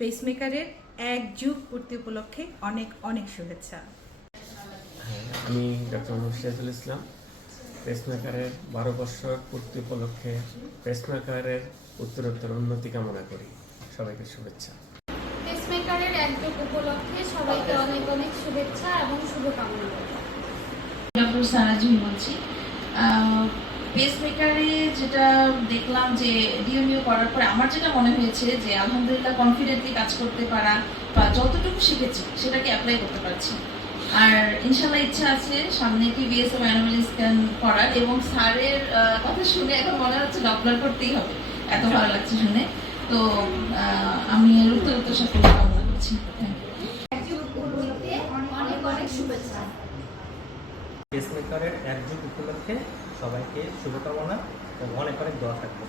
পেসমেকারের ১ যুগ পূর্তি উপলক্ষে অনেক অনেক শুভেচ্ছা। আমি ডক্টর মুর্শিদুল ইসলাম। পেসমেকারের ১২ বছর পূর্তি উপলক্ষে পেসমেকারের উত্তরোত্তর উন্নতি কামনা করি। সবাইকে শুভেচ্ছা। পেসমেকারের ১ যুগ উপলক্ষে সবাইকে অনেক অনেক শুভেচ্ছা এবং শুভকামনা করি। ডক্টর সারাজি বলছি। পেসমেকারে যেটা দেখলাম যে ডিএমইউ করার পরে আমার যেটা মনে হয়েছে যে আলহামদুলিল্লাহ কনফিডেন্টলি কাজ করতে পারা বা যতটুকু শিখেছি সেটাকে অ্যাপ্লাই করতে পারছি। আর ইনশাল্লাহ ইচ্ছা আছে সামনে টিভিএস ও অ্যানুয়াল স্ক্যান করার, এবং স্যারের কথা শুনে এখন মনে হচ্ছে ডপলার করতেই হবে, এত ভালো লাগছে শুনে। তো আমি উত্তর সাফল্য কামনা করছি। অনেক অনেক শুভেচ্ছা। পেসমেকারের ১ যুগ উপলক্ষে সবাইকে শুভকামনা এবং অনেক অনেক দোয়া থাকবে।